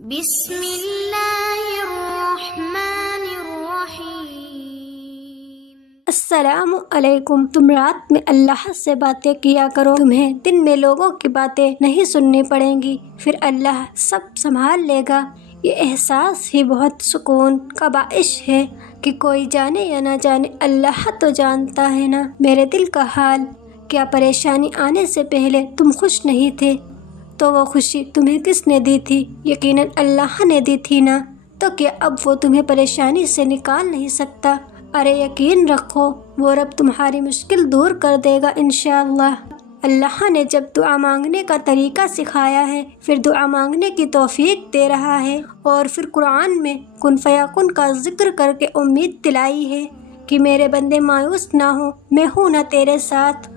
بسم اللہ الرحمن الرحیم۔ السلام علیکم۔ تم رات میں اللہ سے باتیں کیا کرو، تمہیں دن میں لوگوں کی باتیں نہیں سننی پڑیں گی، پھر اللہ سب سنبھال لے گا۔ یہ احساس ہی بہت سکون کا باعث ہے کہ کوئی جانے یا نہ جانے اللہ تو جانتا ہے نا میرے دل کا حال۔ کیا پریشانی آنے سے پہلے تم خوش نہیں تھے؟ تو وہ خوشی تمہیں کس نے دی تھی؟ یقیناً اللہ نے دی تھی نا، تو کیا اب وہ تمہیں پریشانی سے نکال نہیں سکتا؟ ارے یقین رکھو، وہ رب تمہاری مشکل دور کر دے گا انشاءاللہ۔ اللہ نے جب دعا مانگنے کا طریقہ سکھایا ہے، پھر دعا مانگنے کی توفیق دے رہا ہے، اور پھر قرآن میں کن فیکن کا ذکر کر کے امید دلائی ہے کہ میرے بندے مایوس نہ ہو، میں ہوں نا تیرے ساتھ۔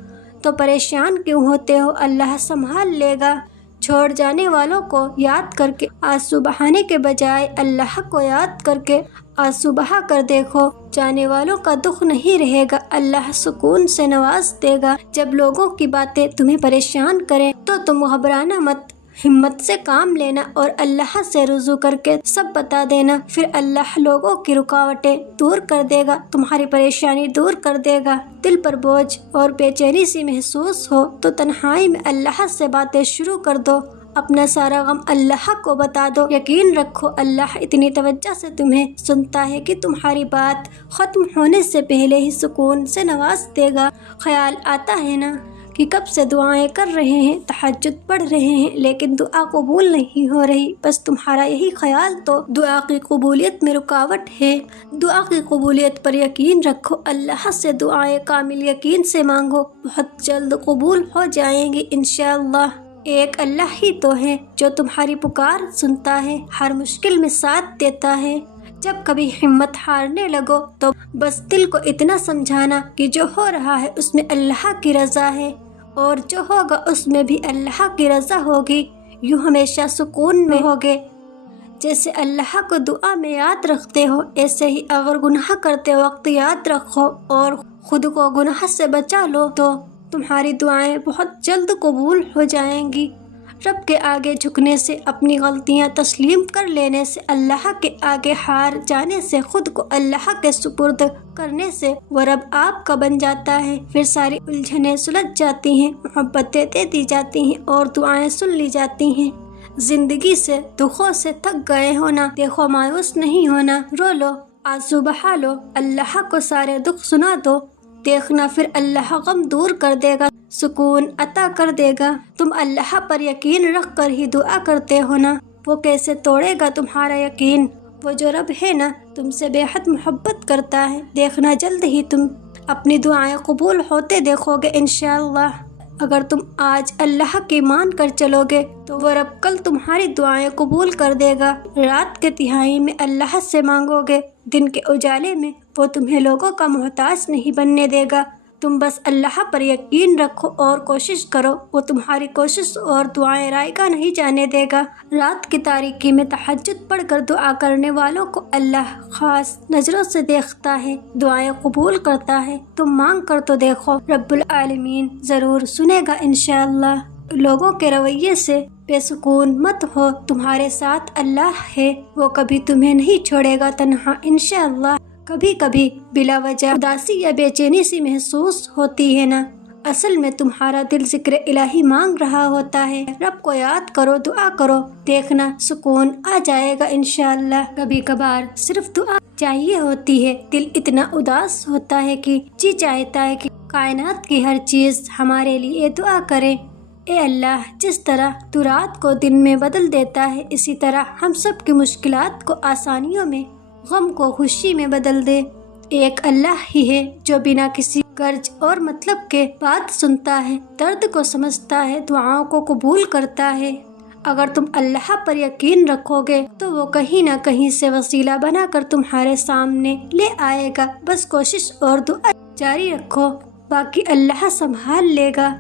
تو پریشان کیوں ہوتے ہو؟ اللہ سنبھال لے گا۔ چھوڑ جانے والوں کو یاد کر کے آنسو بہانے کے بجائے اللہ کو یاد کر کے آنسو بہا کر دیکھو، جانے والوں کا دکھ نہیں رہے گا، اللہ سکون سے نواز دے گا۔ جب لوگوں کی باتیں تمہیں پریشان کریں تو تم گھبرانا مت، ہمت سے کام لینا اور اللہ سے رجوع کر کے سب بتا دینا، پھر اللہ لوگوں کی رکاوٹیں دور کر دے گا، تمہاری پریشانی دور کر دے گا۔ دل پر بوجھ اور بے چینی سی محسوس ہو تو تنہائی میں اللہ سے باتیں شروع کر دو، اپنا سارا غم اللہ کو بتا دو۔ یقین رکھو اللہ اتنی توجہ سے تمہیں سنتا ہے کہ تمہاری بات ختم ہونے سے پہلے ہی سکون سے نواز دے گا۔ خیال آتا ہے نا کہ کب سے دعائیں کر رہے ہیں، تہجد پڑھ رہے ہیں، لیکن دعا قبول نہیں ہو رہی، بس تمہارا یہی خیال تو دعا کی قبولیت میں رکاوٹ ہے۔ دعا کی قبولیت پر یقین رکھو، اللہ سے دعائیں کامل یقین سے مانگو، بہت جلد قبول ہو جائیں گی انشاءاللہ۔ ایک اللہ ہی تو ہے جو تمہاری پکار سنتا ہے، ہر مشکل میں ساتھ دیتا ہے۔ جب کبھی ہمت ہارنے لگو تو بس دل کو اتنا سمجھانا کہ جو ہو رہا ہے اس میں اللہ کی رضا ہے، اور جو ہوگا اس میں بھی اللہ کی رضا ہوگی، یوں ہمیشہ سکون میں ہوگے۔ جیسے اللہ کو دعا میں یاد رکھتے ہو، ایسے ہی اگر گناہ کرتے وقت یاد رکھو اور خود کو گناہ سے بچا لو تو تمہاری دعائیں بہت جلد قبول ہو جائیں گی۔ رب کے آگے جھکنے سے، اپنی غلطیاں تسلیم کر لینے سے، اللہ کے آگے ہار جانے سے، خود کو اللہ کے سپرد کرنے سے وہ رب آپ کا بن جاتا ہے، پھر ساری الجھنیں سلجھ جاتی ہیں، محبتیں دے دی جاتی ہیں اور دعائیں سن لی جاتی ہیں۔ زندگی سے دکھوں سے تھک گئے ہونا، دیکھو مایوس نہیں ہونا، رو لو، آنسو بہا لو، اللہ کو سارے دکھ سنا دو، دیکھنا پھر اللہ غم دور کر دے گا، سکون عطا کر دے گا۔ تم اللہ پر یقین رکھ کر ہی دعا کرتے ہو نا، وہ کیسے توڑے گا تمہارا یقین؟ وہ جو رب ہے نا تم سے بے حد محبت کرتا ہے، دیکھنا جلد ہی تم اپنی دعائیں قبول ہوتے دیکھو گے انشاءاللہ۔ اگر تم آج اللہ کی مان کر چلو گے تو وہ رب کل تمہاری دعائیں قبول کر دے گا۔ رات کے تہائی میں اللہ سے مانگو گے، دن کے اجالے میں وہ تمہیں لوگوں کا محتاج نہیں بننے دے گا۔ تم بس اللہ پر یقین رکھو اور کوشش کرو، وہ تمہاری کوشش اور دعائیں رائگاں نہیں جانے دے گا۔ رات کی تاریکی میں تہجد پڑھ کر دعا کرنے والوں کو اللہ خاص نظروں سے دیکھتا ہے، دعائیں قبول کرتا ہے۔ تم مانگ کر تو دیکھو، رب العالمین ضرور سنے گا انشاءاللہ۔ لوگوں کے رویے سے بے سکون مت ہو، تمہارے ساتھ اللہ ہے، وہ کبھی تمہیں نہیں چھوڑے گا تنہا انشاءاللہ۔ کبھی کبھی بلا وجہ اداسی یا بے چینی سی محسوس ہوتی ہے نا، اصل میں تمہارا دل ذکر الہی مانگ رہا ہوتا ہے۔ رب کو یاد کرو، دعا کرو، دیکھنا سکون آ جائے گا انشاءاللہ۔ کبھی کبھار صرف دعا چاہیے ہوتی ہے، دل اتنا اداس ہوتا ہے کہ جی چاہتا ہے کہ کائنات کی ہر چیز ہمارے لیے دعا کرے۔ اے اللہ، جس طرح تو رات کو دن میں بدل دیتا ہے، اسی طرح ہم سب کی مشکلات کو آسانیوں میں، غم کو خوشی میں بدل دے۔ ایک اللہ ہی ہے جو بنا کسی غرض اور مطلب کے بات سنتا ہے، درد کو سمجھتا ہے، دعاؤں کو قبول کرتا ہے۔ اگر تم اللہ پر یقین رکھو گے تو وہ کہیں نہ کہیں سے وسیلہ بنا کر تمہارے سامنے لے آئے گا، بس کوشش اور دعا جاری رکھو، باقی اللہ سنبھال لے گا۔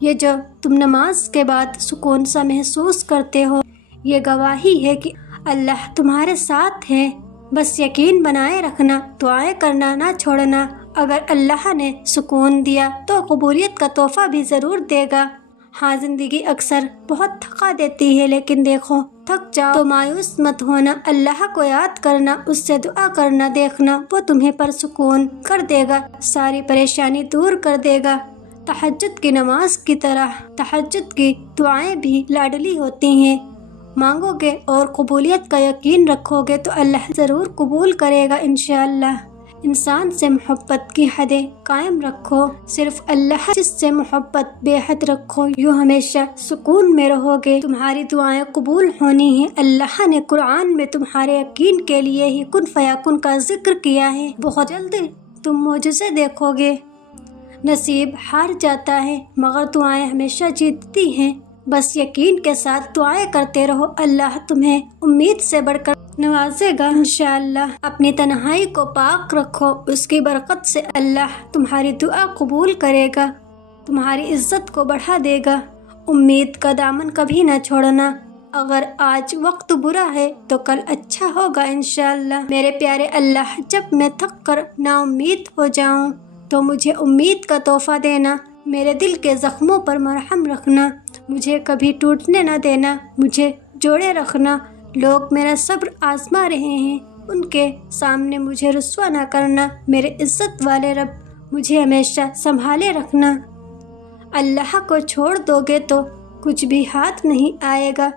یہ جو تم نماز کے بعد سکون سا محسوس کرتے ہو، یہ گواہی ہے کہ اللہ تمہارے ساتھ ہے، بس یقین بنائے رکھنا، دعائیں کرنا نہ چھوڑنا۔ اگر اللہ نے سکون دیا تو قبولیت کا تحفہ بھی ضرور دے گا۔ ہاں، زندگی اکثر بہت تھکا دیتی ہے، لیکن دیکھو تھک جاؤ تو مایوس مت ہونا، اللہ کو یاد کرنا، اس سے دعا کرنا دیکھنا، وہ تمہیں پرسکون کر دے گا، ساری پریشانی دور کر دے گا۔ تہجد کی نماز کی طرح تہجد کی دعائیں بھی لاڈلی ہوتی ہیں، مانگو گے اور قبولیت کا یقین رکھو گے تو اللہ ضرور قبول کرے گا انشاءاللہ۔ انسان سے محبت کی حدیں قائم رکھو، صرف اللہ جس سے محبت بے حد رکھو، یوں ہمیشہ سکون میں رہو گے، تمہاری دعائیں قبول ہونی ہیں۔ اللہ نے قرآن میں تمہارے یقین کے لیے ہی کن فیکن کا ذکر کیا ہے، بہت جلد تم معجزے دیکھو گے۔ نصیب ہار جاتا ہے مگر دعائیں ہمیشہ جیتتی ہیں، بس یقین کے ساتھ دعائیں کرتے رہو، اللہ تمہیں امید سے بڑھ کر نوازے گا انشاءاللہ۔ اپنی تنہائی کو پاک رکھو، اس کی برکت سے اللہ تمہاری دعا قبول کرے گا، تمہاری عزت کو بڑھا دے گا۔ امید کا دامن کبھی نہ چھوڑنا، اگر آج وقت برا ہے تو کل اچھا ہوگا انشاءاللہ۔ میرے پیارے اللہ، جب میں تھک کر نا امید ہو جاؤں تو مجھے امید کا تحفہ دینا، میرے دل کے زخموں پر مرہم رکھنا، مجھے کبھی ٹوٹنے نہ دینا، مجھے جوڑے رکھنا۔ لوگ میرا صبر آزما رہے ہیں، ان کے سامنے مجھے رسوا نہ کرنا، میرے عزت والے رب مجھے ہمیشہ سنبھالے رکھنا۔ اللہ کو چھوڑ دو گے تو کچھ بھی ہاتھ نہیں آئے گا،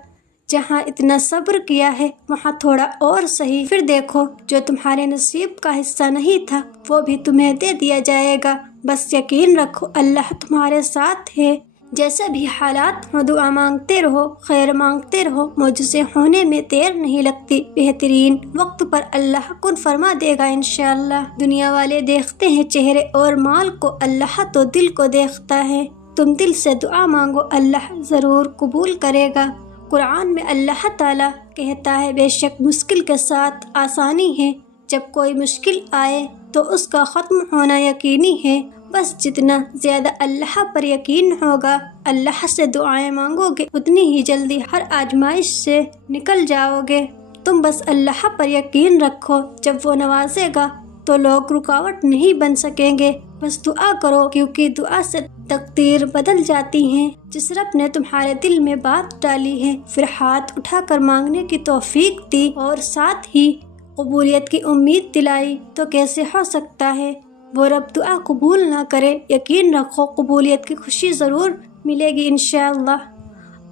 جہاں اتنا صبر کیا ہے وہاں تھوڑا اور سہی، پھر دیکھو جو تمہارے نصیب کا حصہ نہیں تھا وہ بھی تمہیں دے دیا جائے گا۔ بس یقین رکھو اللہ تمہارے ساتھ ہے، جیسے بھی حالات ہو دعا مانگتے رہو، خیر مانگتے رہو، معجزے ہونے میں دیر نہیں لگتی، بہترین وقت پر اللہ کن فرما دے گا انشاءاللہ۔ دنیا والے دیکھتے ہیں چہرے اور مال کو، اللہ تو دل کو دیکھتا ہے، تم دل سے دعا مانگو، اللہ ضرور قبول کرے گا۔ قرآن میں اللہ تعالیٰ کہتا ہے بے شک مشکل کے ساتھ آسانی ہے، جب کوئی مشکل آئے تو اس کا ختم ہونا یقینی ہے، بس جتنا زیادہ اللہ پر یقین ہوگا، اللہ سے دعائیں مانگو گے، اتنی ہی جلدی ہر آزمائش سے نکل جاؤ گے۔ تم بس اللہ پر یقین رکھو، جب وہ نوازے گا تو لوگ رکاوٹ نہیں بن سکیں گے، بس دعا کرو، کیونکہ دعا سے تقدیر بدل جاتی ہیں۔ جس رب نے تمہارے دل میں بات ڈالی ہے، پھر ہاتھ اٹھا کر مانگنے کی توفیق دی اور ساتھ ہی قبولیت کی امید دلائی تو کیسے ہو سکتا ہے وہ رب دعا قبول نہ کرے؟ یقین رکھو قبولیت کی خوشی ضرور ملے گی انشاءاللہ۔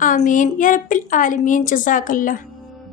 آمین یا رب العالمین۔ جزاک اللہ۔